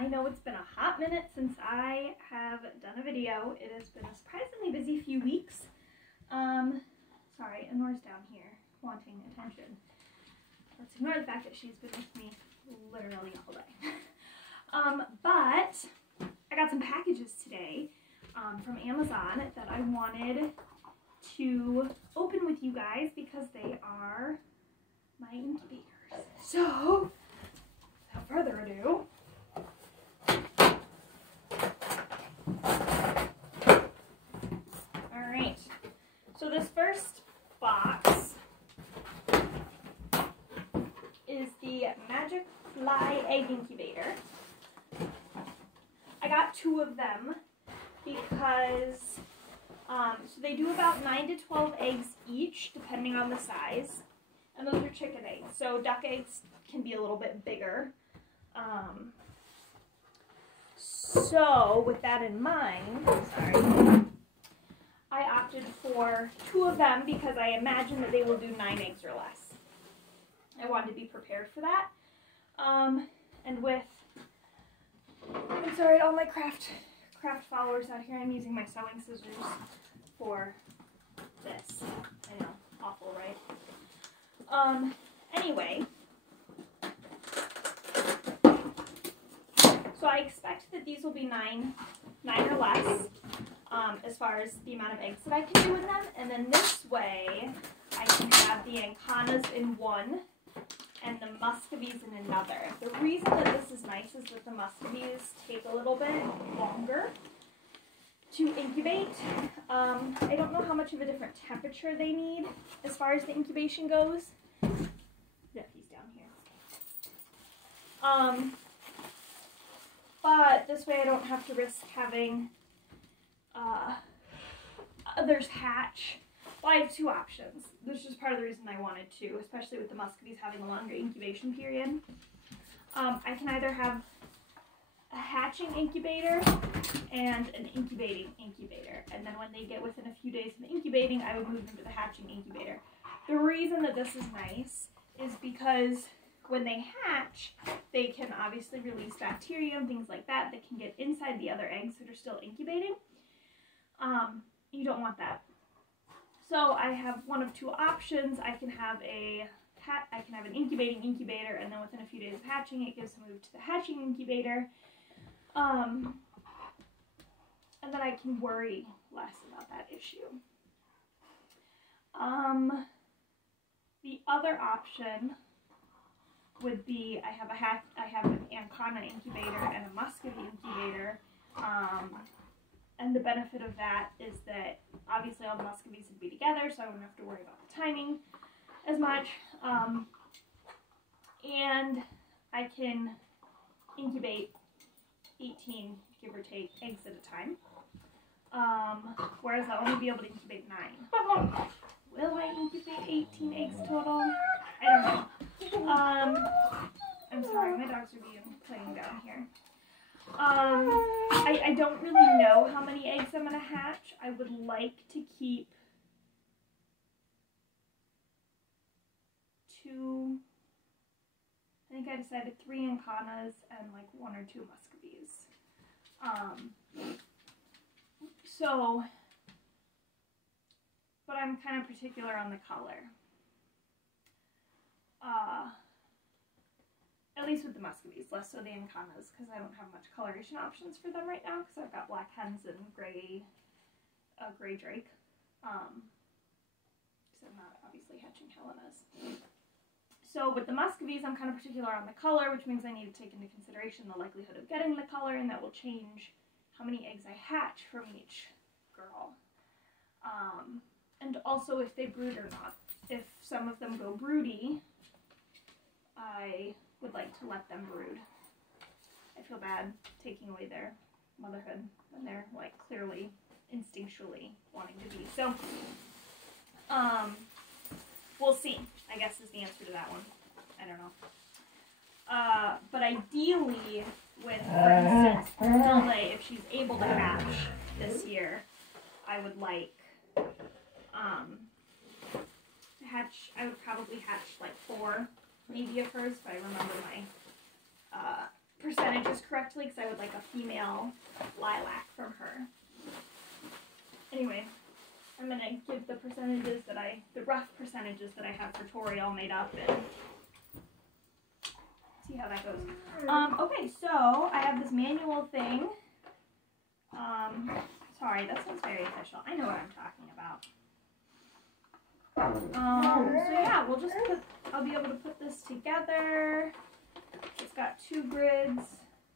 I know it's been a hot minute since I have done a video. It has been a surprisingly busy few weeks. Sorry, Anora's down here wanting attention. Let's ignore the fact that she's been with me literally all day. But I got some packages today from Amazon that I wanted to open with you guys because they are my incubators. So, without further ado, alright, so this first box is the Magic Fly Egg Incubator. I got 2 of them because so they do about 9 to 12 eggs each, depending on the size. And those are chicken eggs. So duck eggs can be a little bit bigger. So with that in mind, sorry, I opted for 2 of them because I imagine that they will do 9 eggs or less. I wanted to be prepared for that. And with, I'm sorry, all my craft followers out here, I'm using my sewing scissors for this. I know, awful, right? Anyway, so I expect that these will be 9 or less, as far as the amount of eggs that I can do with them. And then this way, I can have the Ancanas in one and the Muscovies in another. The reason that this is nice is that the Muscovies take a little bit longer to incubate. I don't know how much of a different temperature they need as far as the incubation goes. Yeah, he's down here. But this way I don't have to risk having others hatch. Well, I have 2 options. This is part of the reason I wanted to, especially with the Muscovies having a longer incubation period. I can either have a hatching incubator and an incubating incubator. And then when they get within a few days of incubating, I would move them to the hatching incubator. The reason that this is nice is because when they hatch, they can obviously release bacteria and things like that that can get inside the other eggs that are still incubating. You don't want that. So I have one of 2 options. I can have an incubating incubator, and then within a few days of hatching, it gives a move to the hatching incubator. And then I can worry less about that issue. The other option would be I have an Ancana incubator and a Muscovy incubator. And the benefit of that is that obviously all the Muscovies would be together, so I wouldn't have to worry about the timing as much. And I can incubate 18, give or take, eggs at a time. Whereas I'll only be able to incubate 9. Will I incubate 18 eggs total? I don't know. I'm sorry, my dogs are playing down here. I don't really know how many eggs I'm going to hatch. I would like to keep 2, I think I decided 3 Ancanas and like 1 or 2 Muscovies. But I'm kind of particular on the color. At least with the Muscovies, less so the Ancanas, because I don't have much coloration options for them right now, because I've got black hens and gray drake. Because I'm not obviously hatching Helenas. So with the Muscovies, I'm kind of particular on the color, which means I need to take into consideration the likelihood of getting the color, and that will change how many eggs I hatch from each girl. And also if they brood or not. If some of them go broody, I would like to let them brood. I feel bad taking away their motherhood when they're like clearly instinctually wanting to be. So we'll see, I guess, is the answer to that one. I don't know. But ideally with, for instance, Matilda, if she's able to hatch this year, I would like to hatch, I would probably hatch like 4 maybe of hers, if I remember my percentage percentages correctly because I would like a female lilac from her. Anyway, I'm going to give the percentages that the rough percentages that I have for Tori all made up and see how that goes. Okay, so I have this manual thing. Sorry, that sounds very official. I know what I'm talking about. So yeah, I'll be able to put this together. It's got 2 grids.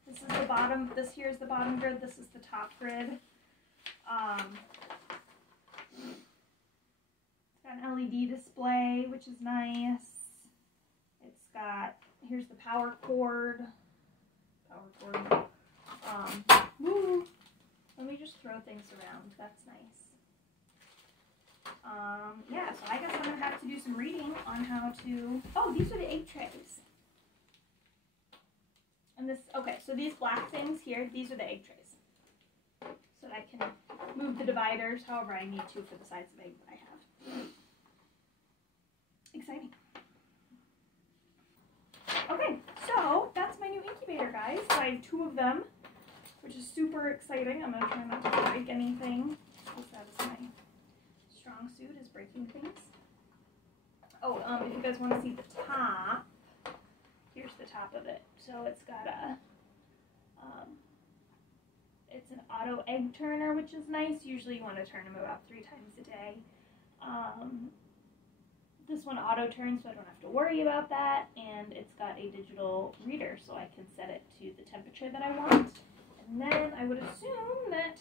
This is the bottom, this here is the bottom grid, this is the top grid. It's got an LED display, which is nice. It's got, here's the power cord. Let me just throw things around, that's nice. Yeah, so I guess I'm going to have to do some reading on how to, oh, these are the egg trays. And this, okay, so these black things here, these are the egg trays. So that I can move the dividers however I need to for the size of egg that I have. Exciting. Okay, so that's my new incubator, guys. So I have 2 of them, which is super exciting. I'm going to try not to break anything, because that is my strong suit, is breaking things. Oh, if you guys want to see the top, here's the top of it. So it's got a, it's an auto egg turner, which is nice. Usually you want to turn them about 3 times a day. This one auto turns, so I don't have to worry about that. And it's got a digital reader, so I can set it to the temperature that I want. And then I would assume that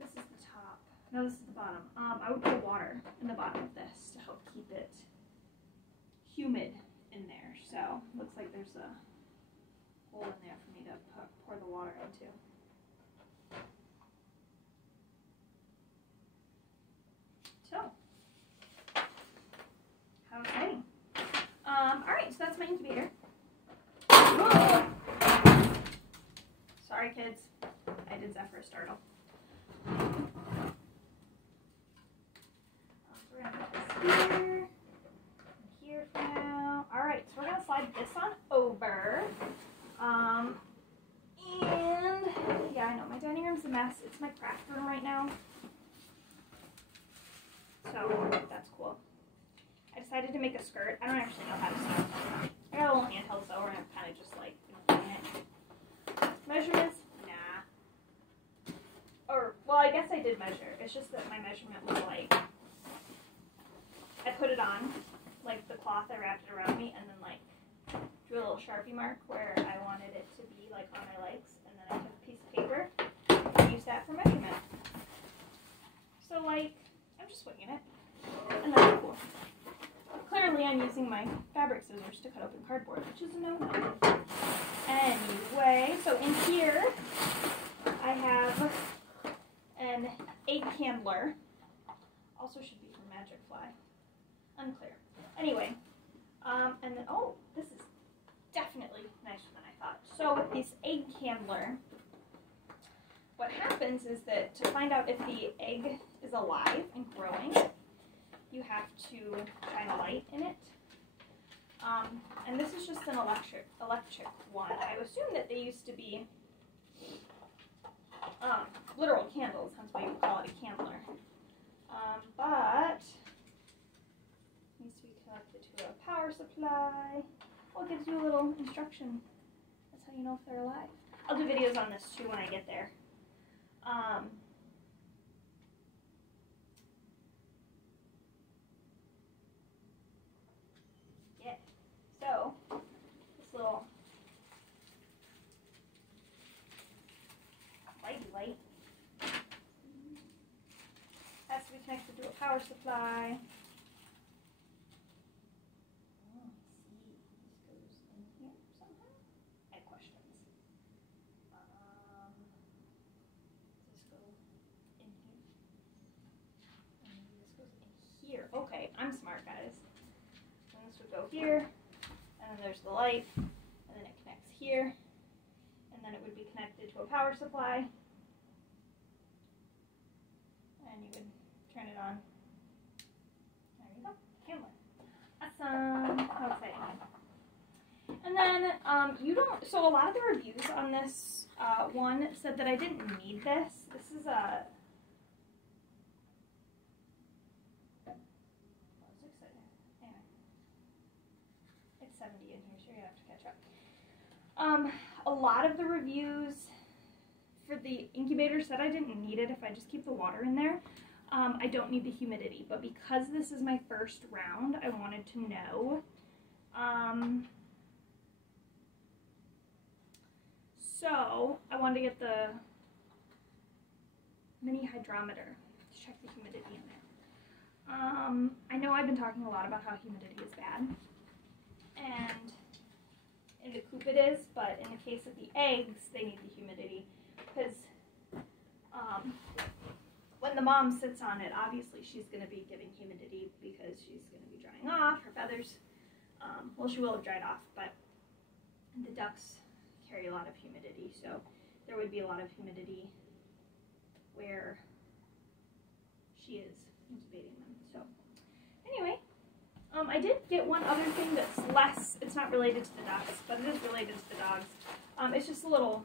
this is the top. No, this is the bottom. I would put water in the bottom of this to help keep it humid in there. So looks like there's a hole in there for me to pour the water into. So, how exciting. Alright, so that's my incubator. Whoa! Sorry kids, I did that for a startle. So we're going to put this here for now. Alright, so we're going to slide this on over. And yeah, I know my dining room's a mess. It's my craft room right now. So that's cool. I decided to make a skirt. I don't actually know how to sew. I got a little handheld sewer and I'm kind of just like doing it. Measurements? Nah. Or, well, I guess I did measure. It's just that my measurement was like, I put it on, like the cloth, I wrapped it around me, and then like drew a little Sharpie mark where I wanted it to be like on my legs, and then I took a piece of paper and used that for measurement. So like, I'm just winging it, and that's cool. Clearly I'm using my fabric scissors to cut open cardboard, which is a no-no. Anyway, so in here I have an egg handler. Also should be from Magic Fly. Unclear. Anyway, and then, oh, this is definitely nicer than I thought. So with this egg handler, what happens is that to find out if the egg is alive and growing, you have to shine a light in it. And this is just an electric one. I assume that they used to be literal candles, hence why you would call it a candler. But needs to be connected to a power supply. Oh, it gives you a little instruction. That's how you know if they're alive. I'll do videos on this too when I get there. Yeah. So this little lighty light has to be connected to a power supply. Okay, I'm smart, guys. And this would go here, and then there's the light, and then it connects here, and then it would be connected to a power supply, and you would turn it on. There you go, camera. Awesome. How exciting. And And then, so a lot of the reviews on this one said that I didn't need this. This is a, it's 70 in here, so you're gonna have to catch up. A lot of the reviews for the incubator said I didn't need it if I just keep the water in there. I don't need the humidity, but because this is my first round, I wanted to know. So I wanted to get the mini hydrometer to check the humidity in there. I know I've been talking a lot about how humidity is bad, and in the coop it is, but in the case of the eggs, they need the humidity, because when the mom sits on it, obviously she's going to be giving humidity because she's going to be drying off her feathers. Well, she will have dried off, but the ducks carry a lot of humidity, so there would be a lot of humidity where she is incubating them. So anyway, I did get one other thing that's less, it's not related to the ducks, but it is related to the dogs. It's just a little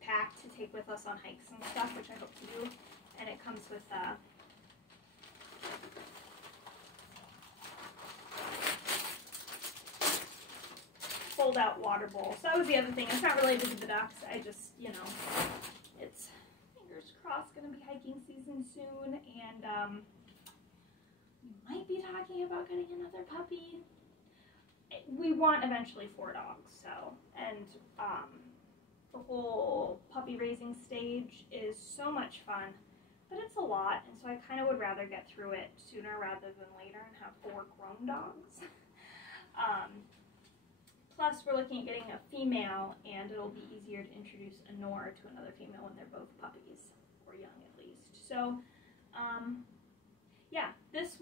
pack to take with us on hikes and stuff, which I hope to do, and it comes with fold-out water bowl. So that was the other thing. It's not related to the ducks. I just, you know, it's fingers crossed going to be hiking season soon, and we might be talking about getting another puppy. We want eventually 4 dogs, so, and the whole puppy raising stage is so much fun, but it's a lot, and so I kind of would rather get through it sooner rather than later and have 4 grown dogs. Plus, we're looking at getting a female, and it'll be easier to introduce a Nor to another female when they're both puppies, or young at least. So, yeah, this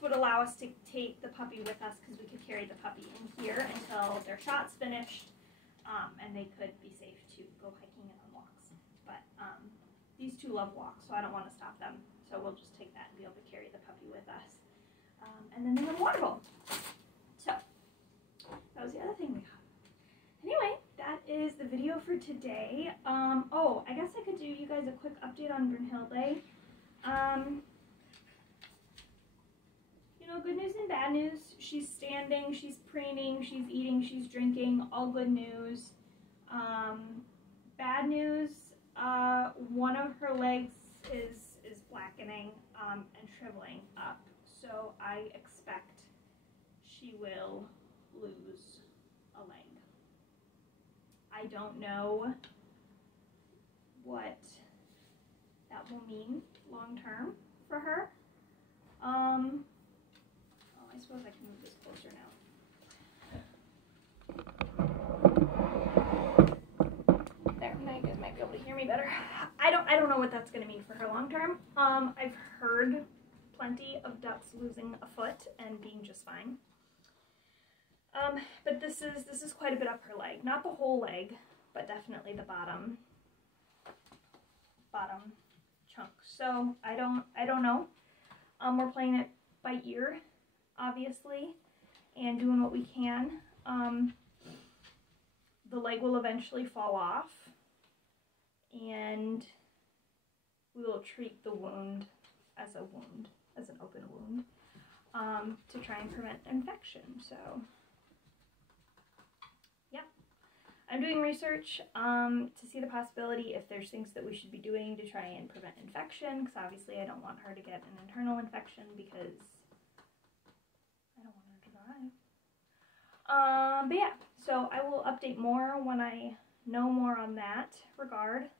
would allow us to take the puppy with us, because we could carry the puppy in here until their shot's finished, and they could be safe to go hiking and on walks. But these two love walks, so I don't want to stop them. So we'll just take that and be able to carry the puppy with us. And then they have a water bowl. So that was the other thing we got. Anyway, that is the video for today. Oh, I guess I could do you guys a quick update on Brunhilde. You know, good news and bad news. She's standing, she's preening, she's eating, she's drinking, all good news. Bad news, one of her legs is blackening and shriveling up, so I expect she will lose a leg. I don't know what that will mean long term for her. Oh, I suppose I can move this closer now. There, now you guys might be able to hear me better. I don't know what that's going to mean for her long term. I've heard plenty of ducks losing a foot and being just fine. But this is quite a bit up her leg. Not the whole leg, but definitely the bottom chunk. So I don't know. We're playing it by ear, obviously, and doing what we can. The leg will eventually fall off, and we will treat the wound as an open wound, to try and prevent infection. So yeah, I'm doing research to see the possibility if there's things that we should be doing to try and prevent infection, because obviously I don't want her to get an internal infection because I don't want her to die. But yeah, so I will update more when I know more on that regard.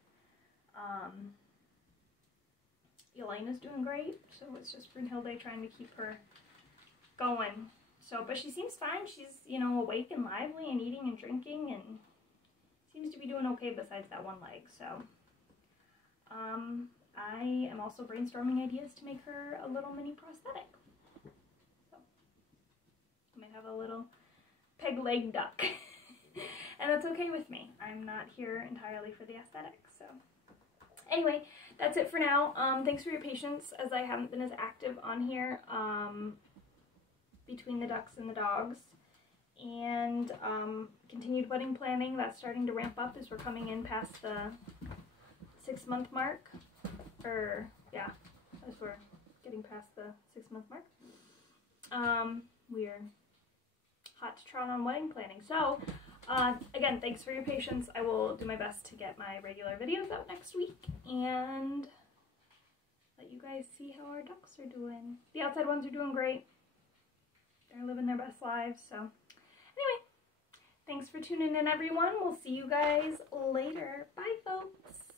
Elena's doing great, so it's just Brunhilde trying to keep her going. So, but she seems fine. She's, you know, awake and lively and eating and drinking and seems to be doing okay besides that one leg. So, I am also brainstorming ideas to make her a little mini prosthetic. So, I might have a little peg leg duck. And that's okay with me. I'm not here entirely for the aesthetics, so. Anyway, that's it for now. Thanks for your patience, as I haven't been as active on here between the ducks and the dogs. and continued wedding planning. That's starting to ramp up as we're coming in past the 6-month mark, or yeah, as we're getting past the 6-month mark. We're hot to trot on wedding planning. So again, thanks for your patience. I will do my best to get my regular videos out next week and let you guys see how our ducks are doing. The outside ones are doing great. They're living their best lives. So anyway, thanks for tuning in, everyone. We'll see you guys later. Bye, folks.